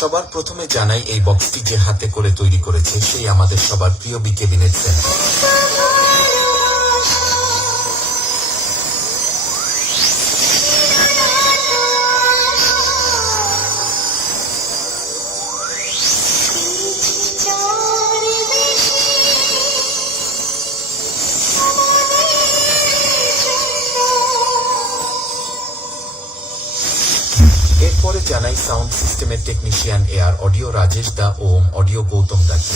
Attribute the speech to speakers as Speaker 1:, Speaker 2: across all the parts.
Speaker 1: সবার প্রথমে জানাই এই বক্সটি যে হাতে করে তৈরি করেছে, সেই আমাদের সবার প্রিয় বিকেবিনের সেন্টার এরপরে জানাই সাউন্ড সিস্টেমের টেকনিশিয়ান এয়ার অডিও রাজেশ দা ওম অডিও গৌতম দাকে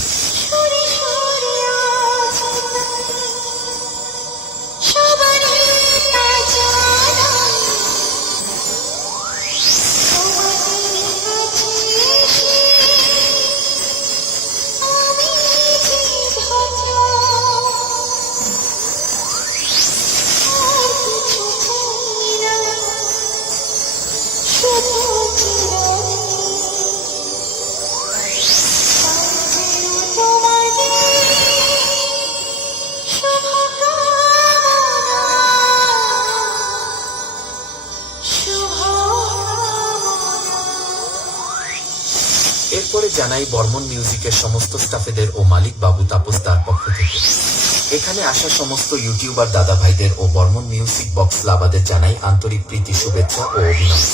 Speaker 1: এরপরে জানাই বর্মন মিউজিকের সমস্ত স্টাফেদের ও মালিক বাবু তাপস তার পক্ষ থেকে। এখানে আসা সমস্ত ইউটিউবার দাদা ভাইদের ও বর্মন মিউজিক বক্স লাভাদের জানাই আন্তরিক প্রীতি, শুভেচ্ছা ও অভিনন্দন।